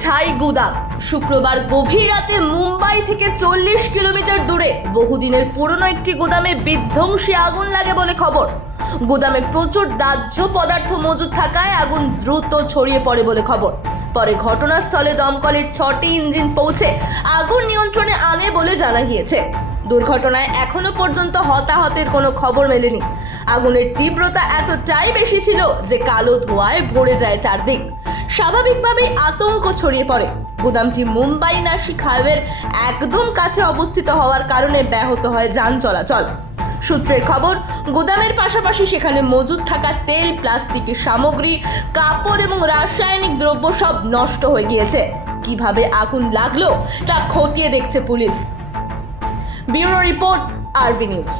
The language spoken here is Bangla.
ছাই গুদাম শুক্রবার গভীর রাতে মুম্বাই থেকে চল্লিশ কিলোমিটার দূরে বহুদিনের পুরনো একটি গুদামে বিধ্বংসী আগুন লাগে বলে খবর। গুদামে প্রচুর দাহ্য পদার্থ মজুদ থাকায় আগুন দ্রুত ছড়িয়ে পড়ে বলে খবর। পরে ঘটনাস্থলে দমকলের ছটি ইঞ্জিন পৌঁছে আগুন নিয়ন্ত্রণে আনে বলে জানা গিয়েছে। দুর্ঘটনায় এখনও পর্যন্ত হতাহতের কোনো খবর মেলেনি। আগুনের তীব্রতা এতটাই বেশি ছিল যে কালো ধোঁয়ায় ভরে যায় চারদিক। স্বাভাবিকভাবেই আতঙ্ক ছড়িয়ে পড়ে। গুদামটি মুম্বাই নাসিক হাইওয়ের একদম কাছে অবস্থিত হওয়ার কারণে ব্যাহত হয় যান চলাচল। সূত্রের খবর, গুদামের পাশাপাশি সেখানে মজুদ থাকা তেল, প্লাস্টিকের সামগ্রী, কাপড় এবং রাসায়নিক দ্রব্য সব নষ্ট হয়ে গিয়েছে। কীভাবে আগুন লাগল তা খতিয়ে দেখছে police. Bureau report, RB news.